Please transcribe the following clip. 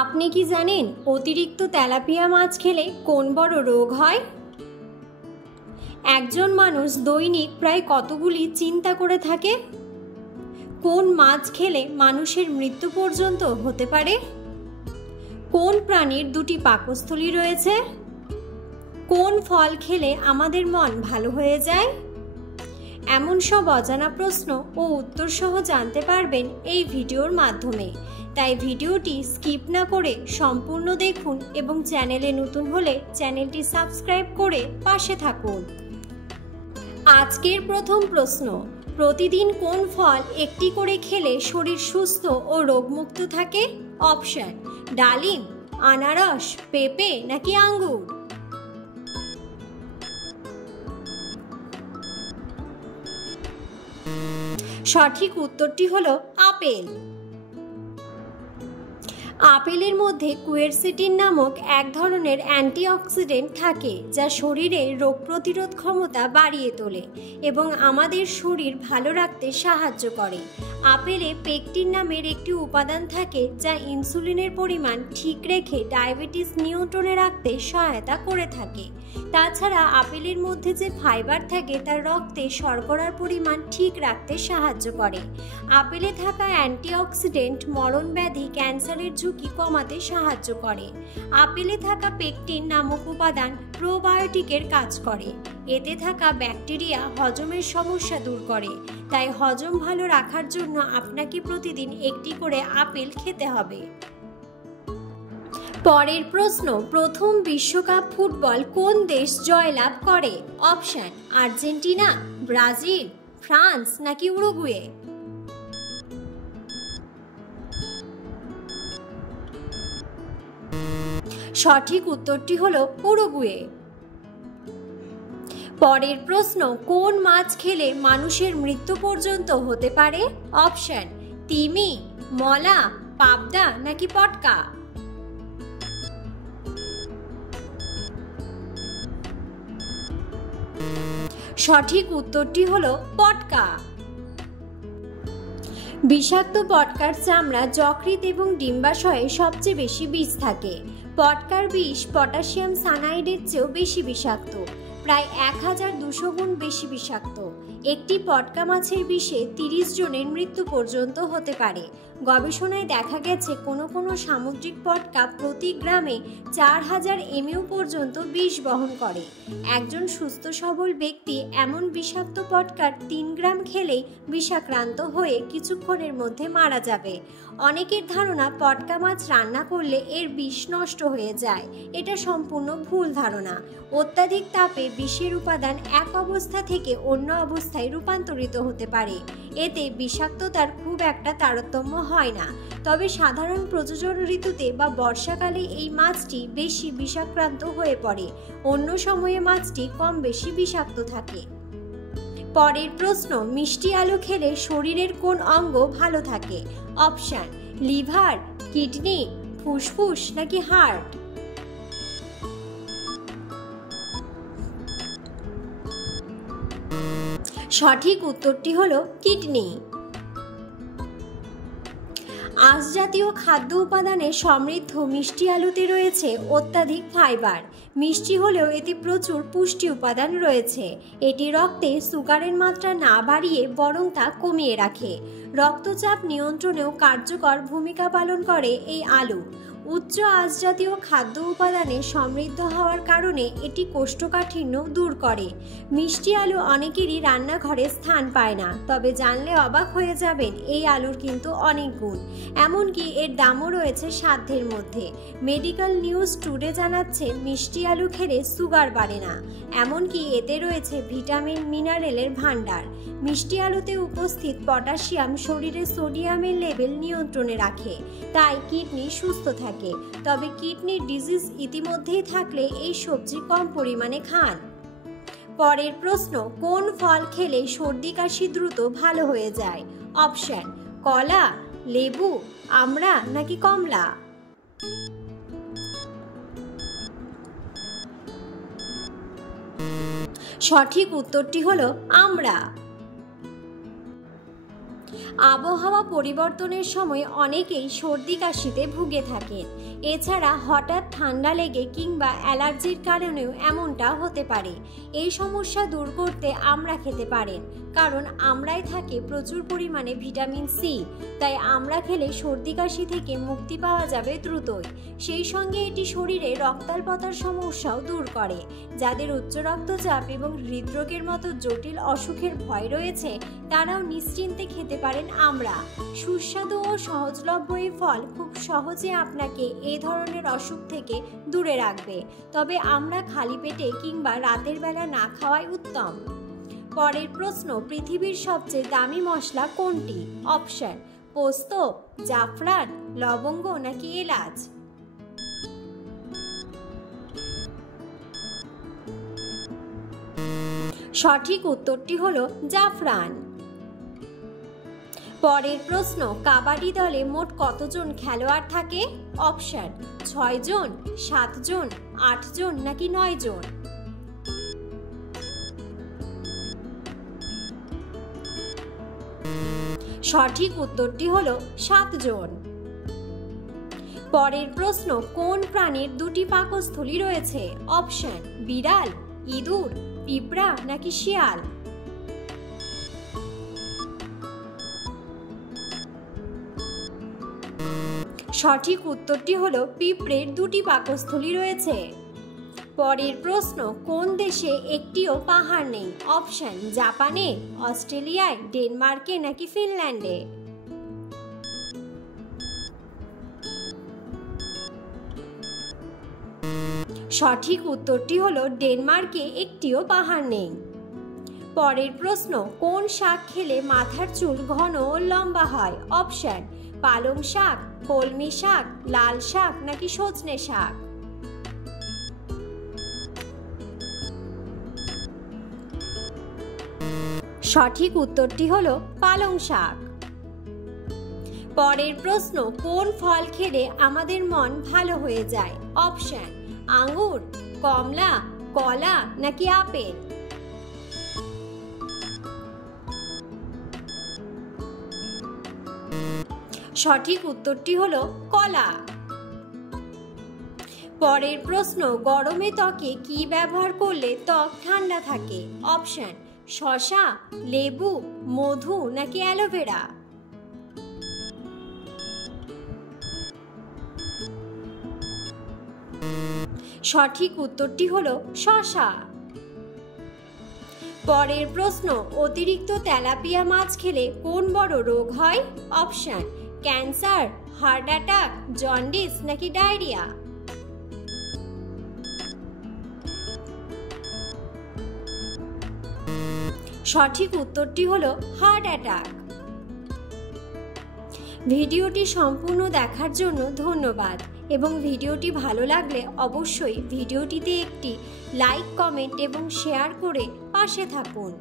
আপনি কি জানেন অতিরিক্ত তেলাপিয়া মাছ খেলে কোন বড় রোগ হয়? একজন মানুষ দৈনিক প্রায় কতগুলি চিন্তা করে থাকে? কোন মাছ খেলে মানুষের মৃত্যু পর্যন্ত হতে পারে? কোন প্রাণীর দুটি পাকস্থলী রয়েছে? কোন ফল খেলে আমাদের মন ভালো হয়ে যায়? এমন সব অজানা প্রশ্ন ও উত্তর সহ জানতে পারবেন এই ভিডিওর মাধ্যমে। তাই ভিডিওটি স্কিপ না করে সম্পূর্ণ দেখুন এবং চ্যানেলে নতুন হলে চ্যানেলটি সাবস্ক্রাইব করে পাশে থাকুন। আজকের প্রথম প্রশ্ন, প্রতিদিন কোন ফল একটি করে খেলে শরীর সুস্থ ও রোগমুক্ত থাকে? অপশন: ডালিম, আনারস, পেঁপে নাকি আঙ্গুর? সঠিক উত্তরটি হলো আপেল। আপেলের মধ্যে কুয়েরসিটিন নামক এক ধরনের অ্যান্টিঅক্সিডেন্ট থাকে যা শরীরে রোগ প্রতিরোধ ক্ষমতা বাড়িয়ে তোলে এবং আমাদের শরীর ভালো রাখতে সাহায্য করে। আপেলে পেকটিন নামের একটি উপাদান থাকে যা ইনসুলিনের পরিমাণ ঠিক রেখে ডায়াবেটিস নিয়ন্ত্রণে রাখতে সহায়তা করে থাকে। তাছাড়া আপেলের মধ্যে যে ফাইবার থাকে তা রক্তে শর্করার পরিমাণ ঠিক রাখতে সাহায্য করে। আপেলে থাকা অ্যান্টিঅক্সিডেন্ট মরণ ব্যাধি, ক্যান্সারের ঝুঁকি কমাতে সাহায্য করে। আপেলে থাকা পেকটিন নামক উপাদান প্রোবায়োটিকের কাজ করে। এতে থাকা ব্যাকটেরিয়া হজমের সমস্যা দূর করে। তাই হজম ভালো রাখার জন্য আপনাকে প্রতিদিন একটি করে আপেল খেতে হবে। পরের প্রশ্ন, প্রথম বিশ্বকাপ ফুটবল কোন দেশ জয়লাভ করে? অপশন: আর্জেন্টিনা, ব্রাজিল, ফ্রান্স নাকি উরুগুয়ে? সঠিক উত্তরটি হলো উরুগুয়ে। পরের প্রশ্ন, কোন মাছ খেলে মানুষের মৃত্যু পর্যন্ত হতে পারে? অপশন: তিমি, মলা, পাবদা নাকি পটকা? সঠিক উত্তরটি হলো পটকা। বিষাক্ত পটকার চামড়া, যকৃৎ এবং ডিম্বাশয়ে সবচেয়ে বেশি বিষ থাকে। পটকার বিষ পটাশিয়াম সায়ানাইডের চেয়েও বেশি বিষাক্ত, প্রায় 1200 গুণ বেশি বিষাক্ত। একটি পটকা মাছের বিষে 30 জনের মৃত্যু পর্যন্ত হতে পারে। গবেষণায় দেখা গেছে কোনো সামুদ্রিক পটকা প্রতি গ্রামে 4000 mU পর্যন্ত বিষ বহন করে। একজন সুস্থ সবল ব্যক্তি এমন বিষাক্ত পটকার 3 গ্রাম খেলেই বিষাক্রান্ত হয়ে কিছুক্ষণের মধ্যে মারা যাবে। অনেকের ধারণা পটকা মাছ রান্না করলে এর বিষ নষ্ট হয়ে যায়। এটা সম্পূর্ণ ভুল ধারণা। অত্যাধিক তাপে বিষের উপাদান এক অবস্থা থেকে অন্য অবস্থায় রূপান্তরিত হতে পারে। এতে বিষাক্ততার খুব একটা তারতম্য হয় না। তবে সাধারণ প্রজনন ঋতুতে বা বর্ষাকালে এই মাছটি বেশি বিষাক্রান্ত হয়ে পড়ে। অন্য সময়ে মাছটি কম বেশি বিষাক্ত থাকে। পরের প্রশ্ন, মিষ্টি আলু খেলে শরীরের কোন অঙ্গ ভালো থাকে? অপশন: লিভার, কিডনি, ফুসফুস নাকি হার্ট? সঠিক উত্তরটি হলো কিডনি। আঁশ জাতীয় খাদ্য উপাদানে সমৃদ্ধ মিষ্টি আলুতে রয়েছে অত্যাধিক ফাইবার। মিষ্টি হলেও এতে প্রচুর পুষ্টি উপাদান রয়েছে। এটি রক্তে সুগারের মাত্রা না বাড়িয়ে বরং তা কমিয়ে রাখে। রক্তচাপ নিয়ন্ত্রণেও কার্যকর ভূমিকা পালন করে এই আলু। উচ্চ আঁশ জাতীয় খাদ্য উপাদানে সমৃদ্ধ হওয়ার কারণে এটি কোষ্ঠকাঠিন্য দূর করে। মিষ্টি আলু অনেকেরই রান্নাঘরে স্থান পায় না, তবে জানলে অবাক হয়ে যাবেন এই আলুর কিন্তু অনেক গুণ। এমনকি এর দামও রয়েছে সাধ্যের মধ্যে। মেডিকেল নিউজ টুডে জানাচ্ছে মিষ্টি আলু খেলে সুগার বাড়ে না, এমনকি এতে রয়েছে ভিটামিন মিনারেলের ভাণ্ডার। মিষ্টি আলুতে উপস্থিত পটাশিয়াম শরীরে সোডিয়ামের লেভেল নিয়ন্ত্রণে রাখে, তাই কিডনি সুস্থ থাকে। তবে কিডনির ডিজিজ ইতিমধ্যেই থাকলে এই সবজি কম পরিমাণে খান। পরের প্রশ্ন, কোন ফল খেলে সর্দি কাশি দ্রুত ভালো হয়ে যায়? অপশন: কলা, লেবু, আমড়া নাকি কমলা? সঠিক উত্তরটি হলো আমড়া। আবহাওয়া পরিবর্তনের সময় অনেকেই সর্দি কাশিতে ভুগে থাকেন। এছাড়া হঠাৎ ঠান্ডা লেগে কিংবা অ্যালার্জির কারণেও এমনটা হতে পারে। এই সমস্যা দূর করতে আমড়া খেতে পারেন, কারণ আমড়ায় থাকে প্রচুর পরিমাণে ভিটামিন সি। তাই আমড়া খেলে সর্দি কাশি থেকে মুক্তি পাওয়া যাবে দ্রুতই। সেই সঙ্গে এটি শরীরে রক্তাল্পতার সমস্যাও দূর করে। যাদের উচ্চ রক্তচাপ এবং হৃদরোগের মতো জটিল অসুখের ভয় রয়েছে, তারাও নিশ্চিন্তে খেতে পারেন আমড়া। সুস্বাদু ও সহজলভ্য এই ফল খুব সহজে আপনাকে এই ধরনের অসুখ থেকে দূরে রাখবে। তবে আমড়া খালি পেটে কিংবা রাতের বেলা না খাওয়াই উত্তম। পরের প্রশ্ন, পৃথিবীর সবচেয়ে দামি মশলা কোনটি? অপশন: পোস্ত, জাফরান, লবঙ্গ নাকি এলাচ? সঠিক উত্তরটি হলো জাফরান। পরের প্রশ্ন, কাবাডি দলে মোট কতজন খেলোয়াড় থাকে? অপশন: 6 জন, 7 জন, 8 জন নাকি 9 জন? সঠিক উত্তরটি হলো 7 জন। পরের প্রশ্ন, কোন প্রাণীর দুটি পাকস্থলী রয়েছে? অপশন: বিড়াল, ইঁদুর, পিঁপড়া নাকি শিয়াল? সঠিক উত্তরটি হলো পিঁপড়ের দুটি পাকস্থলী রয়েছে। পরের প্রশ্ন, কোন দেশে একটিও পাহাড় নেই? অপশন: জাপানে, অস্ট্রেলিয়ায়, ডেনমার্কে নাকি ফিনল্যান্ডে? সঠিক উত্তরটি হলো ডেনমার্কে একটিও পাহাড় নেই। পরের প্রশ্ন, কোন শাক খেলে মাথার চুল ঘন ও লম্বা হয়? অপশন: পালং শাক, কলমি শাক, লাল শাক নাকি সজনে শাক? সঠিক উত্তরটি হলো পালং শাক। পরের প্রশ্ন, কোন ফল খেলে আমাদের মন ভালো হয়ে যায়? অপশন: আঙ্গুর, কমলা, কলা নাকি আপেল? সঠিক উত্তরটি হলো কলা। পরের প্রশ্ন, গরমে ত্বকে কি ব্যবহার করলে ত্বক ঠান্ডা থাকে? অপশন: শসা, লেবু, মধু নাকি অ্যালোভেরা? সঠিক উত্তরটি হলো শসা। পরের প্রশ্ন, অতিরিক্ত তেলাপিয়া মাছ খেলে কোন বড় রোগ হয়? Option: cancer, heart attack, jaundice নাকি ডায়রিয়া? সঠিক উত্তরটি হলো হার্ট অ্যাটাক। ভিডিওটি সম্পূর্ণ দেখার জন্য ধন্যবাদ এবং ভিডিওটি ভালো লাগলে অবশ্যই ভিডিওটিতে একটি লাইক, কমেন্ট এবং শেয়ার করে পাশে থাকুন।